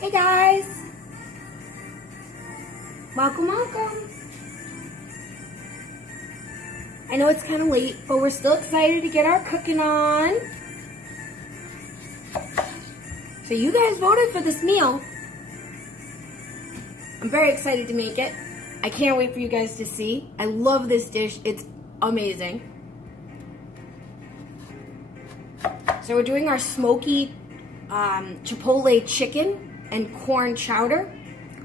Hey guys! Welcome. I know it's kind of late, but we're still excited to get our cooking on. So you guys voted for this meal. I'm very excited to make it. I can't wait for you guys to see. I love this dish. It's amazing. So we're doing our smoky Chipotle chicken and corn chowder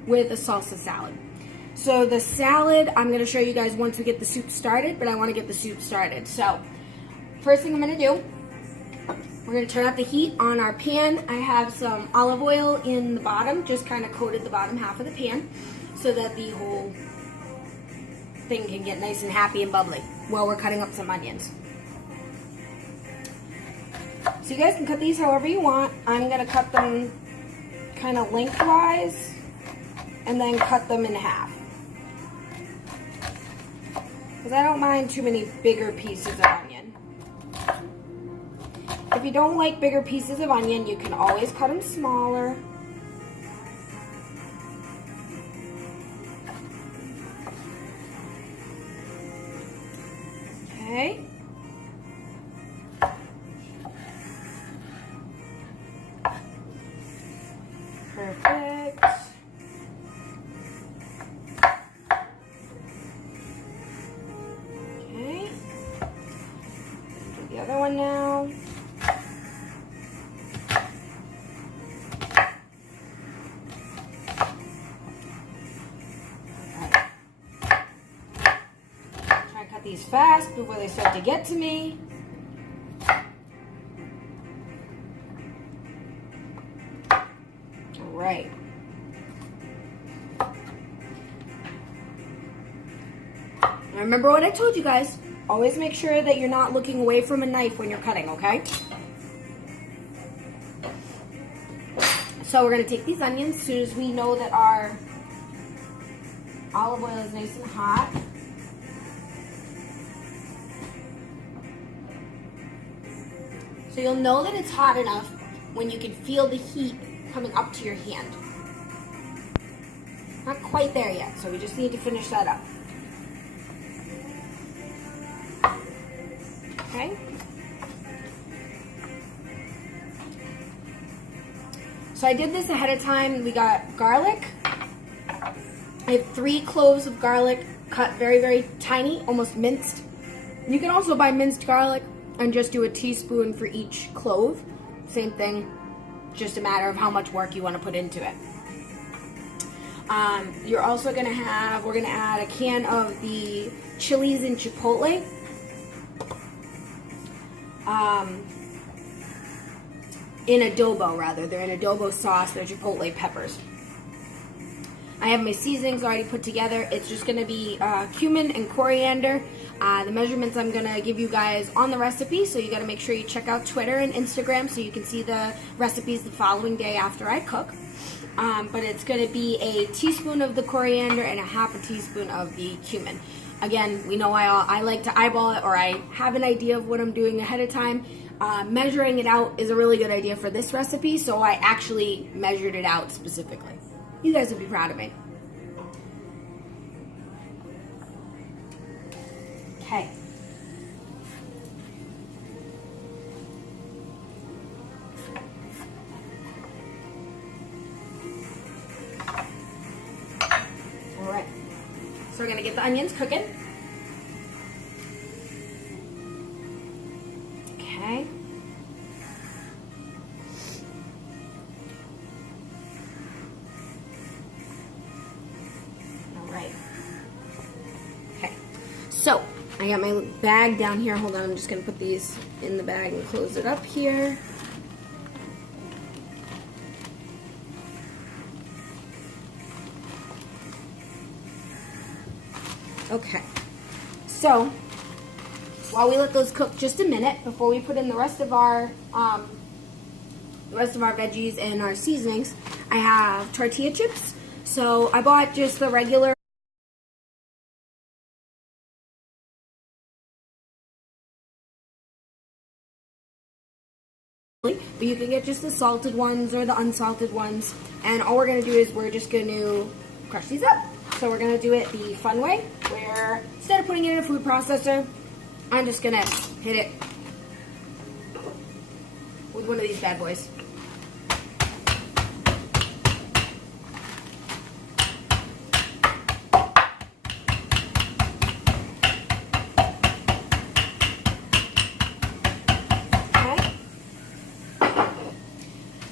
with a salsa salad. So the salad, I'm going to show you guys once we get the soup started, but I want to get the soup started. So first thing I'm going to do, we're going to turn up the heat on our pan. I have some olive oil in the bottom, just kind of coated the bottom half of the pan so that the whole thing can get nice and happy and bubbly while we're cutting up some onions. So you guys can cut these however you want. I'm going to cut them kind of lengthwise and then cut them in half. Because I don't mind too many bigger pieces of onion. If you don't like bigger pieces of onion, you can always cut them smaller. Okay. Perfect. Okay. Do the other one now. Alright. Try and cut these fast before they start to get to me. Right. Remember what I told you guys. Always make sure that you're not looking away from a knife when you're cutting, okay? So we're going to take these onions as soon as we know that our olive oil is nice and hot. So you'll know that it's hot enough when you can feel the heat coming up to your hand. Not quite there yet, so we just need to finish that up. Okay? So I did this ahead of time. We got garlic. I have 3 cloves of garlic cut very, very tiny, almost minced. You can also buy minced garlic and just do a teaspoon for each clove. Same thing. Just a matter of how much work you want to put into it. You're also going to have, we're going to add a can of the chilies and Chipotle. In adobo, rather. They're in adobo sauce. They're Chipotle peppers. I have my seasonings already put together. It's just going to be cumin and coriander. The measurements I'm going to give you guys on the recipe, so you got to make sure you check out Twitter and Instagram so you can see the recipes the following day after I cook. But it's going to be a teaspoon of the coriander and a half a teaspoon of the cumin. Again, we know I like to eyeball it, or I have an idea of what I'm doing ahead of time. Measuring it out is a really good idea for this recipe, so I actually measured it out specifically. You guys would be proud of me. Okay. All right. So we're going to get the onions cooking. Okay. All right. Okay. So I got my bag down here. Hold on, I'm just going to put these in the bag and close it up here. Okay, so while we let those cook just a minute before we put in the rest of our veggies and our seasonings, I have tortilla chips. So I bought just the regular but you can get just the salted ones or the unsalted ones. And all we're going to do is we're just going to crush these up. So we're going to do it the fun way, where instead of putting it in a food processor, I'm just going to hit it with one of these bad boys.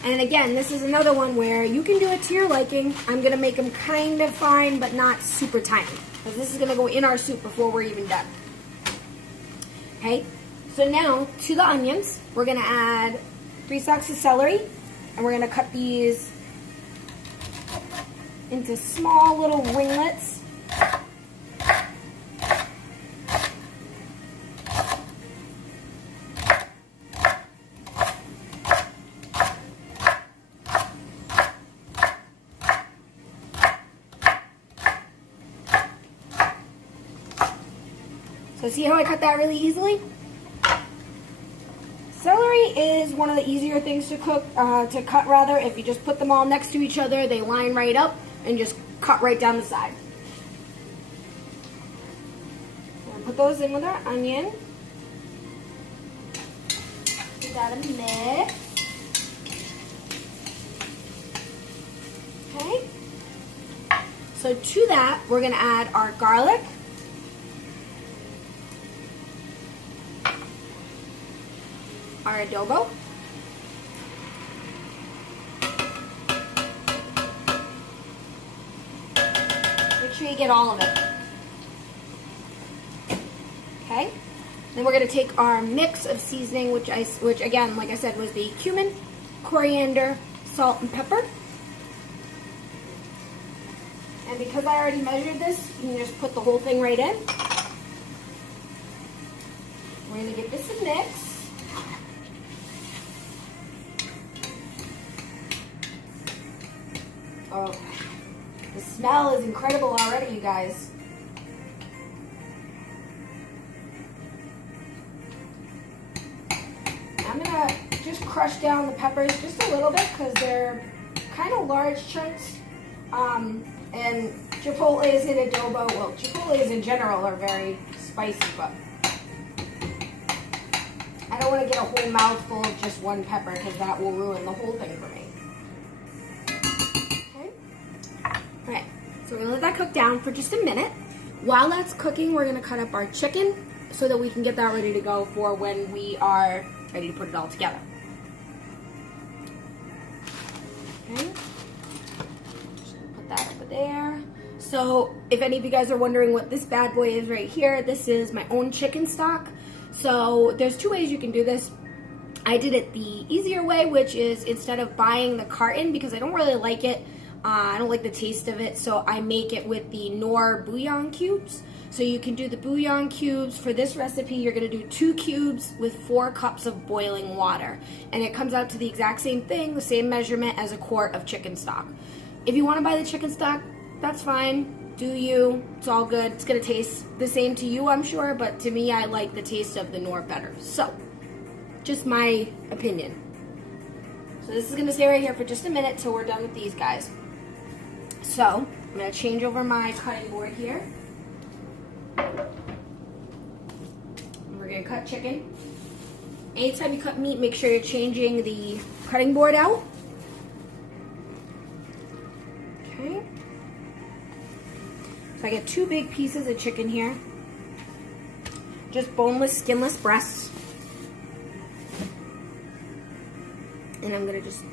And again, this is another one where you can do it to your liking. I'm going to make them kind of fine, but not super tiny. Because this is going to go in our soup before we're even done. Okay, so now to the onions, we're going to add 3 stalks of celery. And we're going to cut these into small little ringlets. So see how I cut that really easily? Celery is one of the easier things to cut rather. If you just put them all next to each other, they line right up and just cut right down the side. We'll put those in with our onion. Give that a mix. Okay. So to that, we're going to add our garlic. Our adobo. Make sure you get all of it. Okay. Then we're going to take our mix of seasoning, which again, like I said, was the cumin, coriander, salt, and pepper. And because I already measured this, you can just put the whole thing right in. We're going to give this a mix. Oh, the smell is incredible already, you guys. I'm going to just crush down the peppers just a little bit because they're kind of large chunks. And Chipotle's in adobo, well, Chipotle's in general are very spicy, but I don't want to get a whole mouthful of just one pepper because that will ruin the whole thing for me. Alright, so we're going to let that cook down for just a minute. While that's cooking, we're going to cut up our chicken so that we can get that ready to go for when we are ready to put it all together. Okay, just put that over there. So if any of you guys are wondering what this bad boy is right here, this is my own chicken stock. So there's 2 ways you can do this. I did it the easier way, which is instead of buying the carton, because I don't really like it, I don't like the taste of it, so I make it with the Knorr bouillon cubes. So you can do the bouillon cubes. For this recipe, you're going to do 2 cubes with 4 cups of boiling water. And it comes out to the exact same thing, the same measurement as a quart of chicken stock. If you want to buy the chicken stock, that's fine. Do you. It's all good. It's going to taste the same to you, I'm sure, but to me, I like the taste of the Knorr better. So, just my opinion. So this is going to stay right here for just a minute till we're done with these guys. So, I'm going to change over my cutting board here. We're going to cut chicken. Anytime you cut meat, make sure you're changing the cutting board out. Okay. So I get 2 big pieces of chicken here. Just boneless, skinless breasts. And I'm going to just...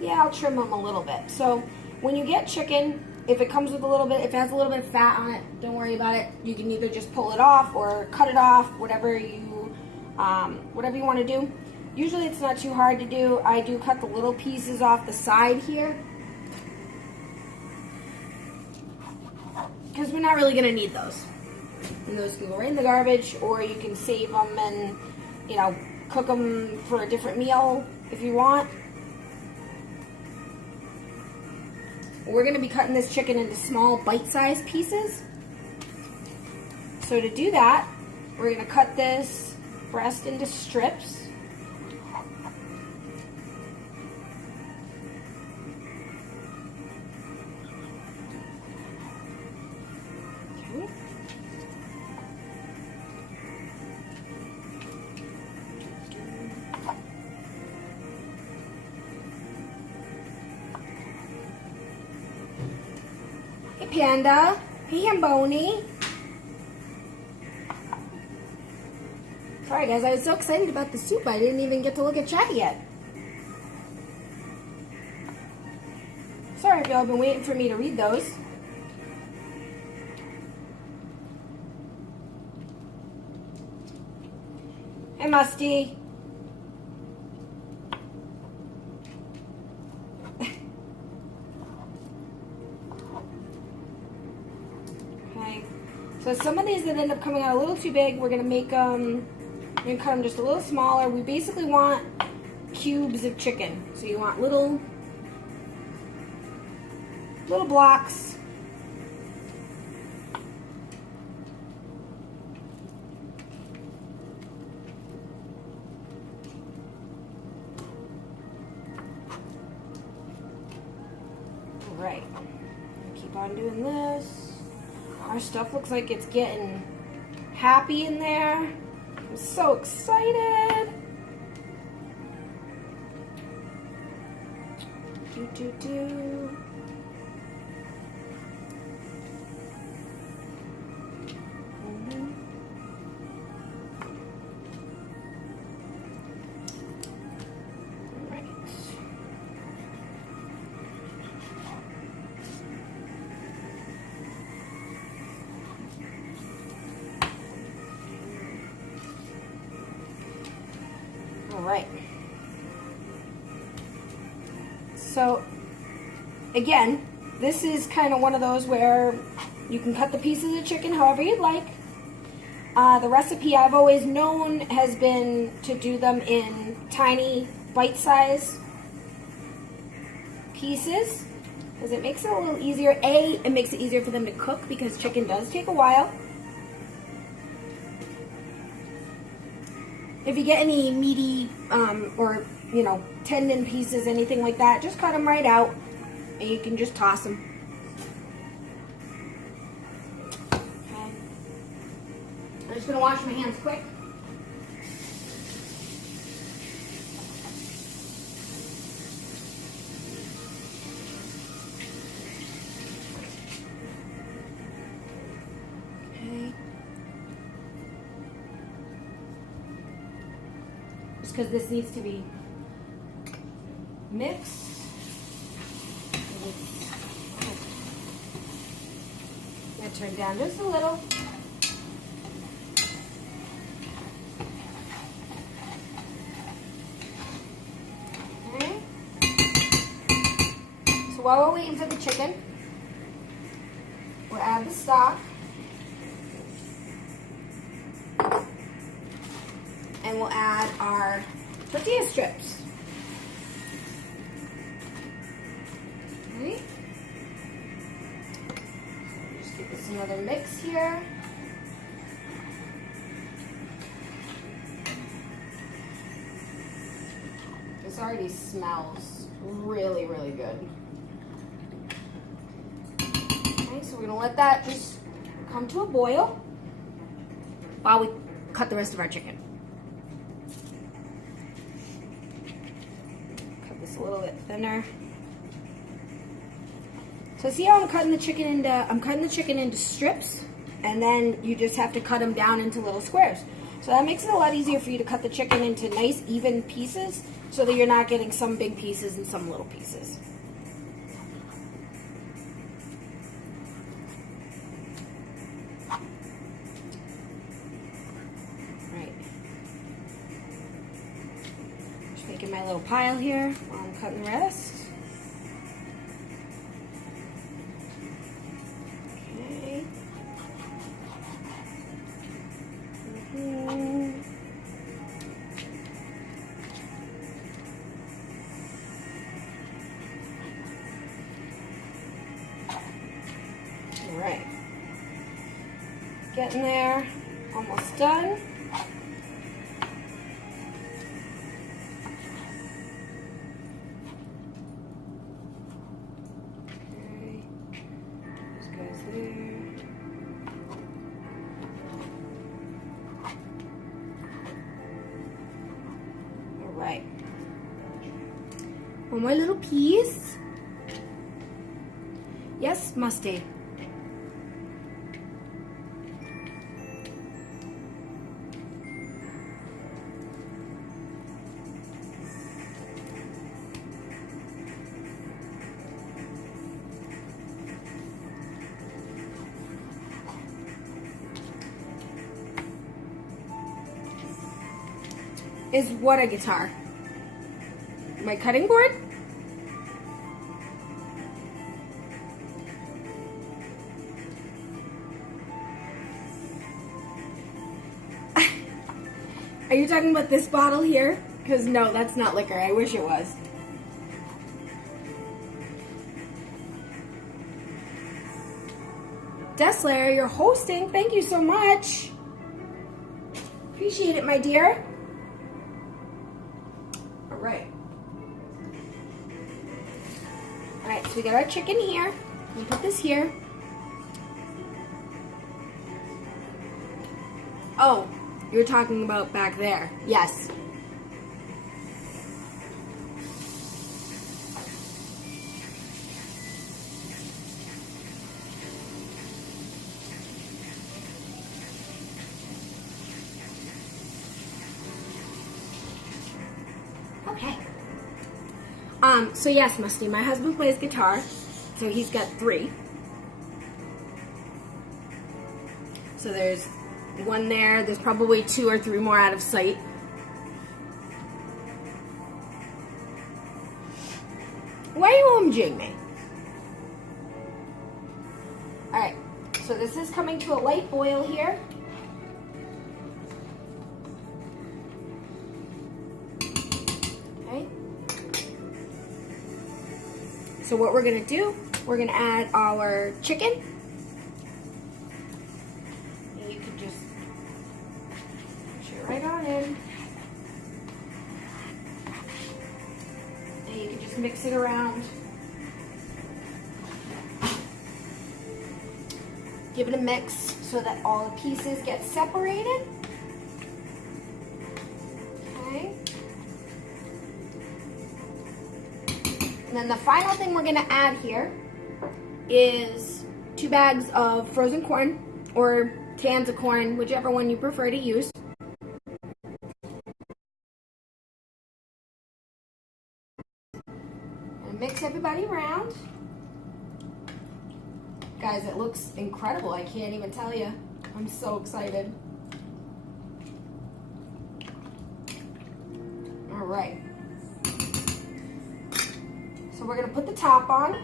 yeah, I'll trim them a little bit. So when you get chicken, if it comes with a little bit, if it has a little bit of fat on it, don't worry about it. You can either just pull it off or cut it off, whatever you want to do. Usually it's not too hard to do. I do cut the little pieces off the side here, because we're not really going to need those. And those can go right in the garbage, or you can save them and, you know, cook them for a different meal if you want. We're going to be cutting this chicken into small bite-sized pieces. So to do that, we're going to cut this breast into strips. Panda. Hey, Hamboni. Sorry, guys. I was so excited about the soup, I didn't even get to look at chat yet. Sorry if y'all been waiting for me to read those. Hey, Musty. Okay. So some of these that end up coming out a little too big, we're gonna make we're gonna cut them just a little smaller. We basically want cubes of chicken. So you want little blocks. All right, keep on doing this. Our stuff looks like it's getting happy in there. I'm so excited. Do. All right. So, again, this is kind of one of those where you can cut the pieces of chicken however you'd like. The recipe I've always known has been to do them in tiny bite-sized pieces because it makes it a little easier. It makes it easier for them to cook because chicken does take a while. If you get any meaty or, you know, tendon pieces, anything like that, just cut them right out and you can just toss them. Okay. I'm just going to wash my hands quick. Because this needs to be mixed. I'm going to turn down just a little. Okay. So while we're waiting for the chicken, we'll add the stock. And we'll add our tortilla strips. Okay. Just give this another mix here. This already smells really, really good. Okay, so we're gonna let that just come to a boil while we cut the rest of our chicken. A little bit thinner. So see how I'm cutting the chicken into strips, and then you just have to cut them down into little squares. So that makes it a lot easier for you to cut the chicken into nice even pieces so that you're not getting some big pieces and some little pieces. Making my little pile here while I'm cutting the rest. Okay. All right. Getting there. Almost done. Right. One more little piece. Yes, Musty. is what a guitar? My cutting board? Are you talking about this bottle here? Because no, that's not liquor. I wish it was. Dessler, you're hosting. Thank you so much. Appreciate it, my dear. All right. All right, so we got our chicken here. We put this here. Oh, you're talking about back there. Yes. Okay. So yes, Musty, my husband plays guitar, so he's got 3. So there's one there, there's probably 2 or 3 more out of sight. Why are you OMGing me? Alright, so this is coming to a light boil here. So what we're gonna do, we're gonna add our chicken. And you can just push it right on in. And you can just mix it around. Give it a mix so that all the pieces get separated. Okay. And then the final thing we're gonna add here is 2 bags of frozen corn or cans of corn, whichever one you prefer to use. And mix everybody around. Guys, it looks incredible. I can't even tell you. I'm so excited. All right. So we're gonna put the top on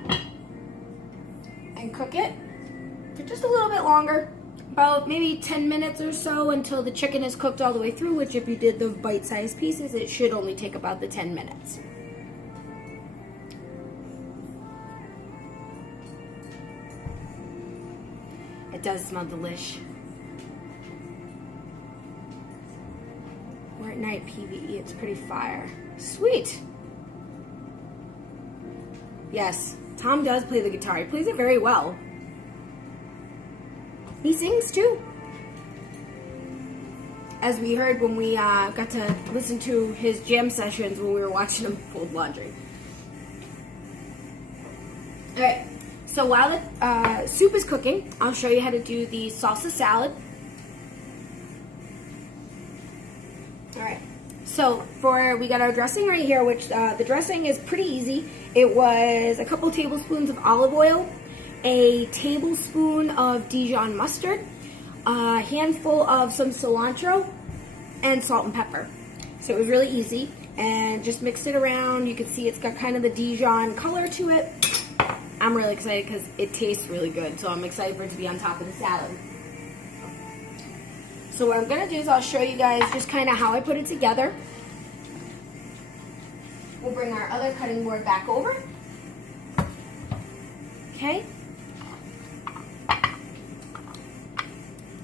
and cook it for just a little bit longer, about maybe 10 minutes or so until the chicken is cooked all the way through, which if you did the bite-sized pieces, it should only take about the 10 minutes. It does smell delish. We're at night PVE, it's pretty fire. Sweet. Yes, Tom does play the guitar. He plays it very well. He sings too. As we heard when we got to listen to his jam sessions when we were watching him fold laundry. Alright, so while the soup is cooking, I'll show you how to do the salsa salad. Alright. So we got our dressing right here, which the dressing is pretty easy. It was a couple tablespoons of olive oil, a tablespoon of Dijon mustard, a handful of some cilantro, and salt and pepper. So it was really easy, and just mixed it around. You can see it's got kind of the Dijon color to it. I'm really excited because it tastes really good, so I'm excited for it to be on top of the salad. So what I'm going to do is I'll show you guys just kind of how I put it together. We'll bring our other cutting board back over. Okay.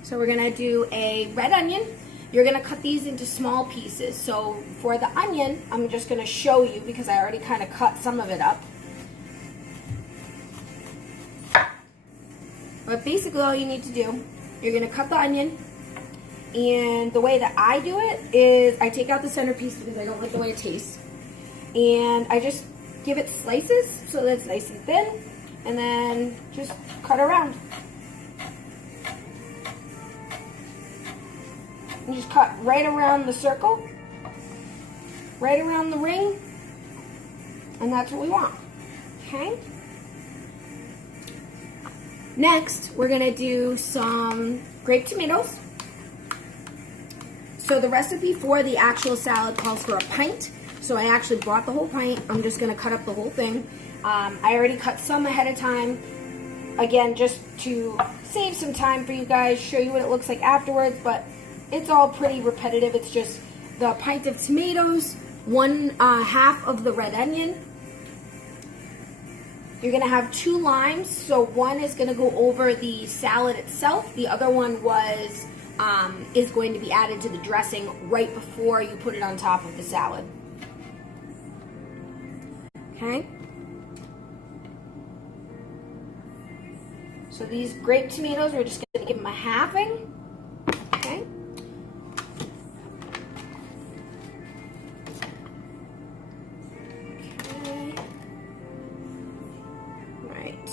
So we're going to do a red onion. You're going to cut these into small pieces. So for the onion, I'm just going to show you because I already kind of cut some of it up. But basically all you need to do, you're going to cut the onion. And the way that I do it is I take out the centerpiece because I don't like the way it tastes. And I just give it slices so that it's nice and thin. And then just cut around. And just cut right around the circle. Right around the ring. And that's what we want. Okay? Next, we're going to do some grape tomatoes. So the recipe for the actual salad calls for a pint. So I actually bought the whole pint. I'm just going to cut up the whole thing. I already cut some ahead of time. Again, just to save some time for you guys, show you what it looks like afterwards. But it's all pretty repetitive. It's just the pint of tomatoes, one half of the red onion. You're going to have 2 limes. So one is going to go over the salad itself. The other one is going to be added to the dressing right before you put it on top of the salad. Okay. So these grape tomatoes, we're just going to give them a halving. Okay. Okay. Right.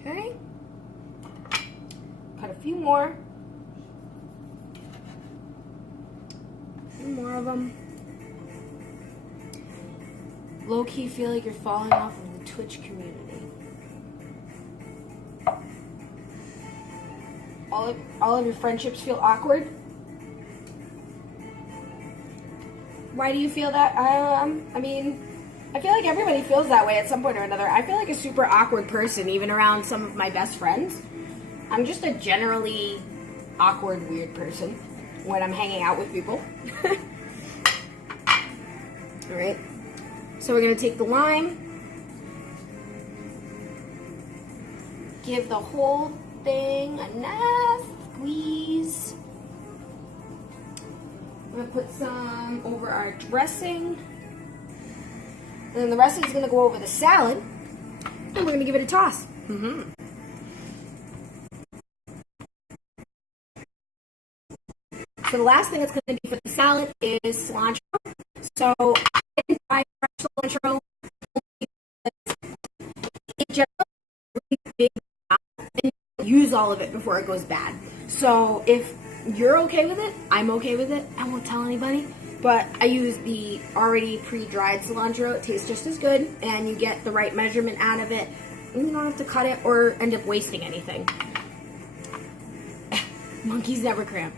Okay. Cut a few more. More of them. Low-key feel like you're falling off of the Twitch community. All of your friendships feel awkward. Why do you feel that? I mean, I feel like everybody feels that way at some point or another. I feel like a super awkward person, even around some of my best friends. I'm just a generally awkward, weird person when I'm hanging out with people. Alright, so we're going to take the lime, give the whole thing a nice squeeze. I'm going to put some over our dressing, and then the rest is going to go over the salad, and we're going to give it a toss. So the last thing that's going to be for the salad is cilantro. So I didn't buy fresh cilantro. In general, really big and use all of it before it goes bad. So if you're okay with it, I'm okay with it. I won't tell anybody. But I use the already pre-dried cilantro. It tastes just as good, and you get the right measurement out of it. And you don't have to cut it or end up wasting anything. Monkeys never cramp.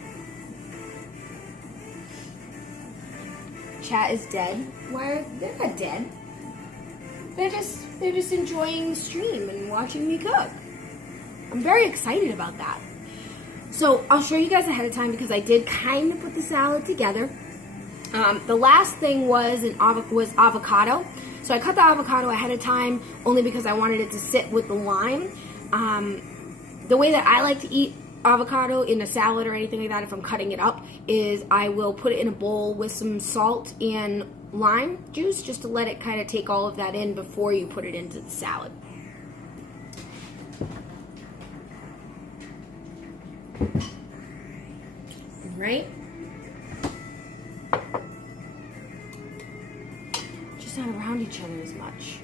Chat is dead. Why? They're not dead. They're just enjoying the stream and watching me cook. I'm very excited about that. So I'll show you guys ahead of time because I did kind of put the salad together. The last thing was avocado. So I cut the avocado ahead of time only because I wanted it to sit with the lime. The way that I like to eat avocado in a salad or anything like that, if I'm cutting it up, is I will put it in a bowl with some salt and lime juice just to let it kind of take all of that in before you put it into the salad. Right? Just not around each other as much.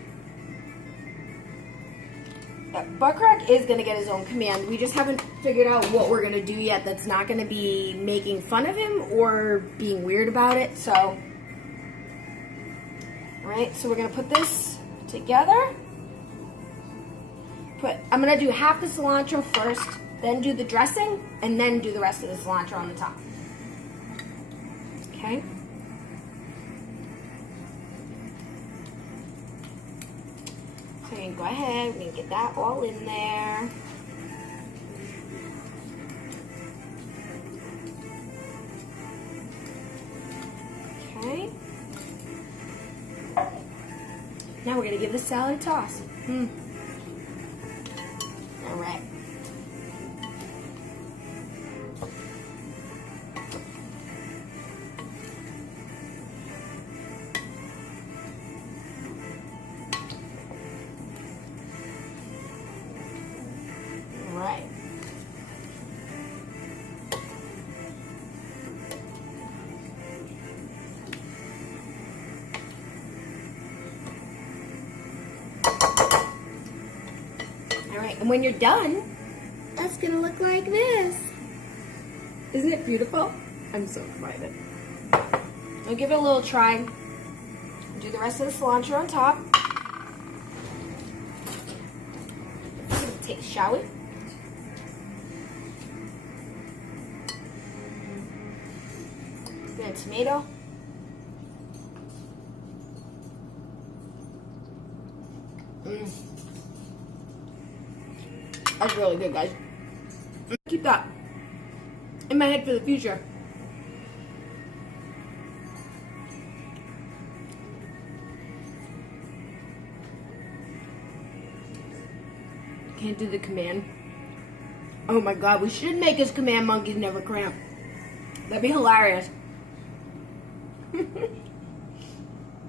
Buckrack is going to get his own command. We just haven't figured out what we're going to do yet that's not going to be making fun of him or being weird about it. So, alright, so we're going to put this together. I'm going to do half the cilantro first, then do the dressing, and then do the rest of the cilantro on the top. Okay? So you can go ahead, we can get that all in there. Okay. Now we're going to give the salad a toss. All right. And when you're done, that's gonna look like this. Isn't it beautiful? I'm so excited. I'll give it a little try. Do the rest of the cilantro on top. Give it a taste, shall we? and tomato. That's really good, guys. Keep that in my head for the future. Can't do the command. Oh my god, we should make us command monkeys never cramp. That'd be hilarious.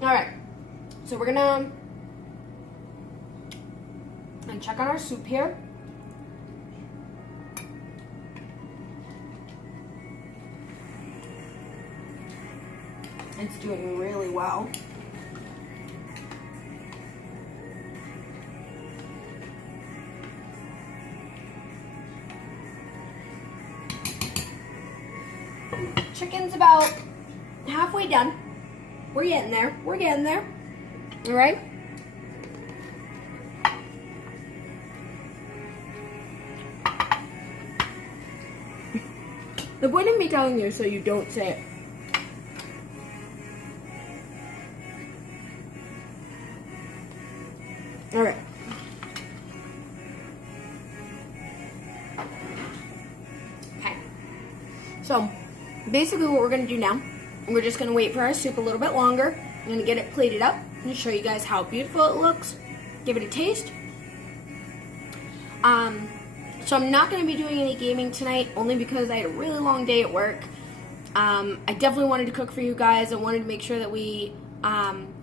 Alright, so we're gonna check on our soup here. It's doing really well. Chicken's about halfway done. We're getting there. We're getting there. All right. The point of me telling you is so you don't say it. All right. Okay. So, basically what we're going to do now, we're just going to wait for our soup a little bit longer. I'm going to get it plated up and show you guys how beautiful it looks. Give it a taste. So I'm not going to be doing any gaming tonight, only because I had a really long day at work. I definitely wanted to cook for you guys. I wanted to make sure that we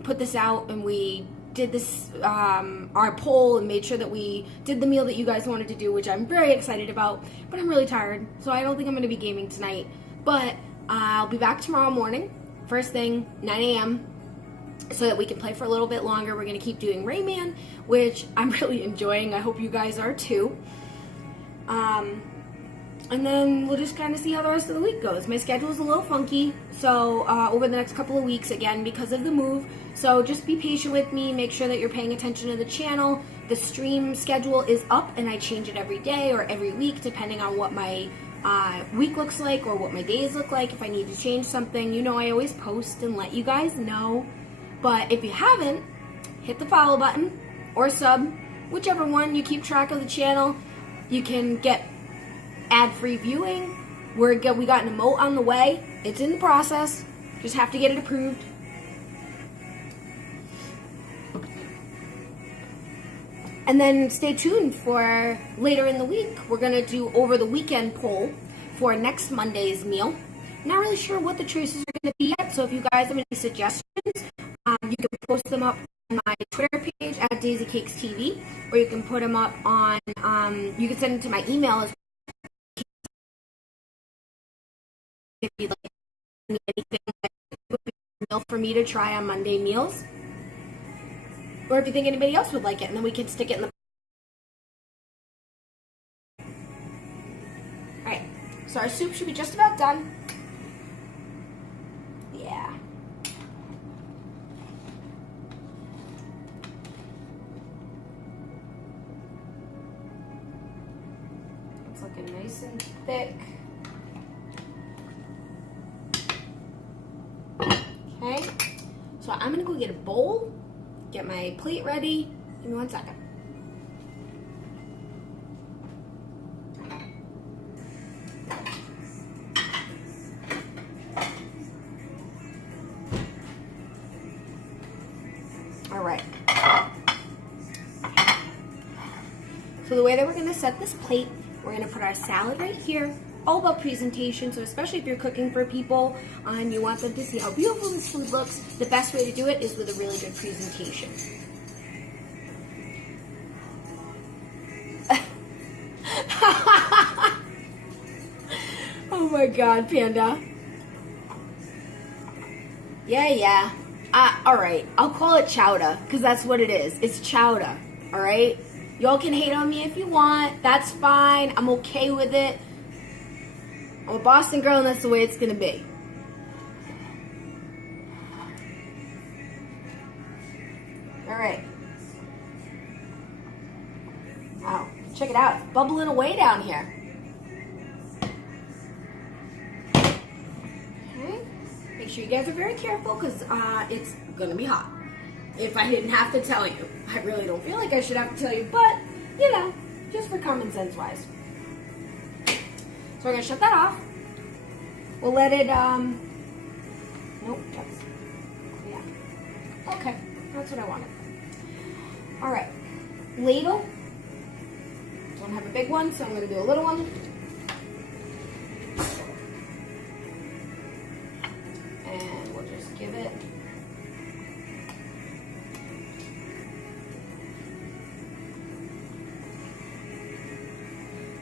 put this out and we did this, our poll, and made sure that we did the meal that you guys wanted to do, which I'm very excited about, but I'm really tired, so I don't think I'm going to be gaming tonight. But I'll be back tomorrow morning, first thing, 9 a.m., so that we can play for a little bit longer. We're going to keep doing Rayman, which I'm really enjoying. I hope you guys are too. And then we'll just kind of see how the rest of the week goes. My schedule is a little funky, so over the next couple of weeks, again, because of the move. So just be patient with me. Make sure that you're paying attention to the channel. The stream schedule is up, and I change it every day or every week, depending on what my week looks like or what my days look like. If I need to change something, you know I always post and let you guys know. But if you haven't, hit the follow button or sub, whichever one. You keep track of the channel. You can get ad-free viewing. We got an emote on the way. It's in the process. Just have to get it approved. And then stay tuned for later in the week. We're going to do over the weekend poll for next Monday's meal. Not really sure what the choices are going to be yet, so if you guys have any suggestions, you can post them up on my Twitter page at Daizy Cakes TV, or you can put them up on, you can send them to my email as well. If you'd like anything that would be a meal for me to try on Monday meals, or if you think anybody else would like it, and then we can stick it in the. Alright, so our soup should be just about done. Yeah. It's looking nice and thick. Okay, so I'm gonna go get a bowl, get my plate ready. Give me 1 second. All right. So the way that we're gonna set this plate, we're gonna put our salad right here. All about presentation, so especially if you're cooking for people and you want them to see how beautiful this food looks, the best way to do it is with a really good presentation. Oh my god, Panda. Yeah. Alright, I'll call it Chowder, because that's what it is. It's Chowder, alright? Y'all can hate on me if you want. That's fine. I'm okay with it. I'm a Boston girl, and that's the way it's gonna be. Alright. Wow, check it out. It's bubbling away down here. Okay. make sure you guys are very careful because it's going to be hot. If I didn't have to tell you. I really don't feel like I should have to tell you, but, you know, just for common sense wise. So we're going to shut that off. We'll let it, nope, that's, yeah. Okay, that's what I wanted. All right, ladle. Don't have a big one, so I'm going to do a little one. And we'll just give it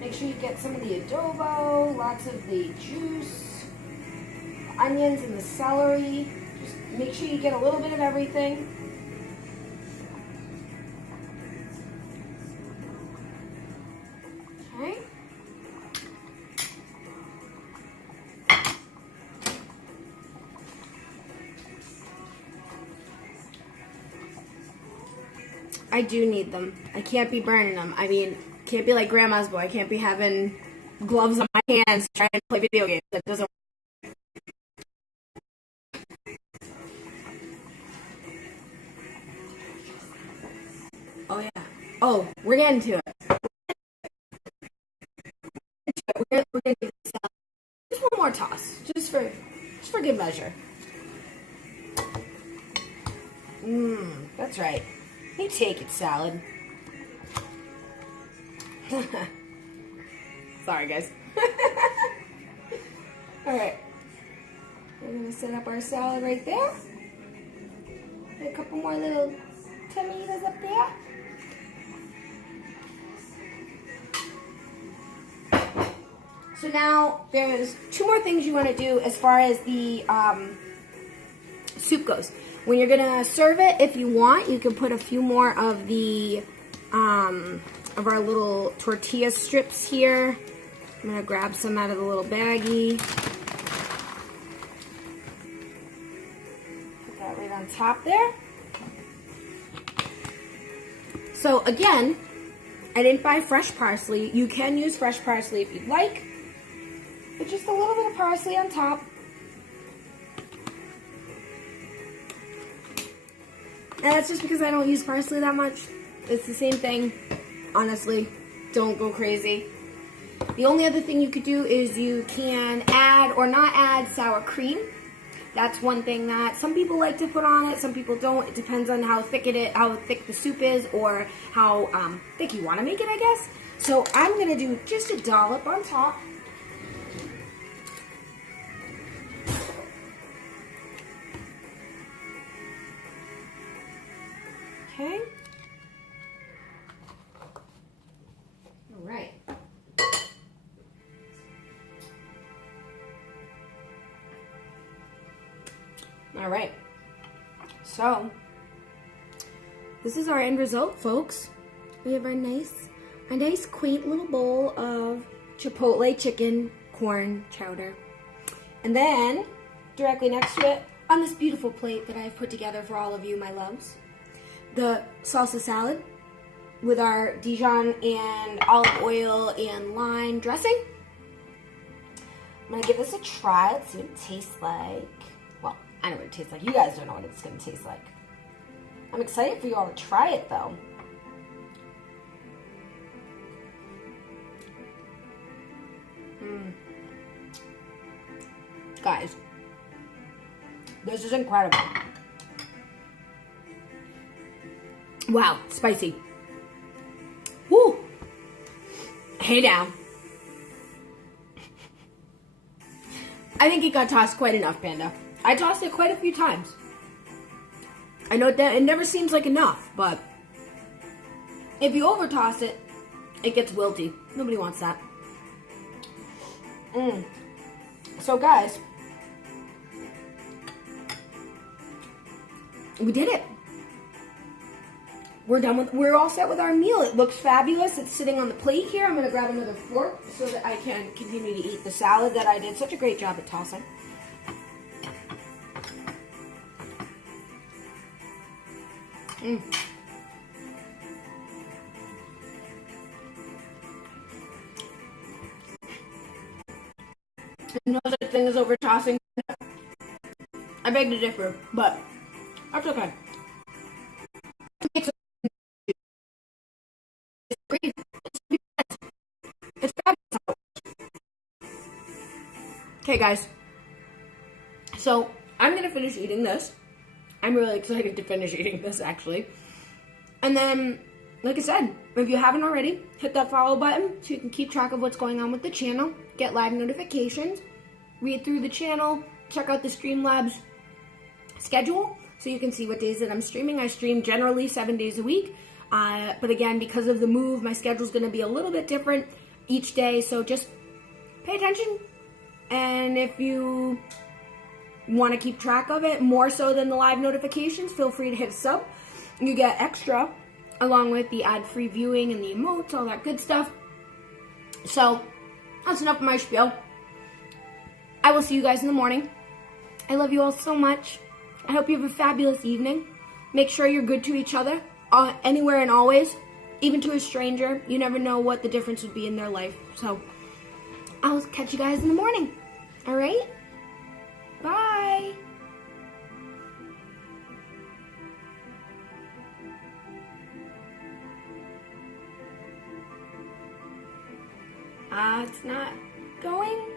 make sure you get some of the adobo, lots of the juice, the onions and the celery. Just make sure you get a little bit of everything. Okay. I do need them. I can't be burning them. I mean, can't be like grandma's boy. I can't be having gloves on my hands trying to play video games. That doesn't work. Oh yeah. Oh, we're getting to it. We're gonna do this. Just one more toss, just for good measure. That's right. You take it, salad. Sorry, guys. All right. We're going to set up our salad right there. Put a couple more little tomatoes up there. So now there's two more things you want to do as far as the soup goes. When you're going to serve it, if you want, you can put a few more of the of our little tortilla strips here. I'm going to grab some out of the little baggie. Put that right on top there. So again, I didn't buy fresh parsley. You can use fresh parsley if you'd like. But just a little bit of parsley on top. And that's just because I don't use parsley that much. It's the same thing. Honestly, don't go crazy. The only other thing you could do is you can add or not add sour cream. That's one thing that some people like to put on it. Some people don't. It depends on how thick how thick the soup is, or how thick you want to make it, I guess. So I'm gonna do just a dollop on top. Okay. All right. All right. So, this is our end result, folks. We have a nice quaint little bowl of Chipotle chicken corn chowder. And then, directly next to it, on this beautiful plate that I've put together for all of you, my loves, the salsa salad with our Dijon and olive oil and lime dressing. I'm going to give this a try. Let's see what it tastes like. Well, I know what it tastes like. You guys don't know what it's going to taste like. I'm excited for you all to try it, though. Guys, this is incredible. Wow, spicy. Woo! Hey now. I think it got tossed quite enough, Panda. I tossed it quite a few times. I know that it never seems like enough, but if you over toss it, it gets wilty. Nobody wants that. So guys, we did it. We're all set with our meal. It looks fabulous. It's sitting on the plate here. I'm going to grab another fork so that I can continue to eat the salad that I did such a great job at tossing. No such thing as over tossing. I beg to differ, but that's okay. It's great. It's fabulous. Okay, guys. So I'm gonna finish eating this. I'm really excited to finish eating this, actually. And then, like I said, if you haven't already, hit that follow button so you can keep track of what's going on with the channel, get live notifications, read through the channel, check out the Streamlabs schedule so you can see what days that I'm streaming. I stream generally 7 days a week, but again, because of the move, my schedule is going to be a little bit different each day, so just pay attention. And if you want to keep track of it more so than the live notifications, feel free to hit sub. You get extra along with the ad-free viewing and the emotes, all that good stuff. So that's enough of my spiel. I will see you guys in the morning. I love you all so much. I hope you have a fabulous evening. Make sure you're good to each other, anywhere and always, even to a stranger. You never know what the difference would be in their life. So I'll catch you guys in the morning. All right? Bye. It's not going.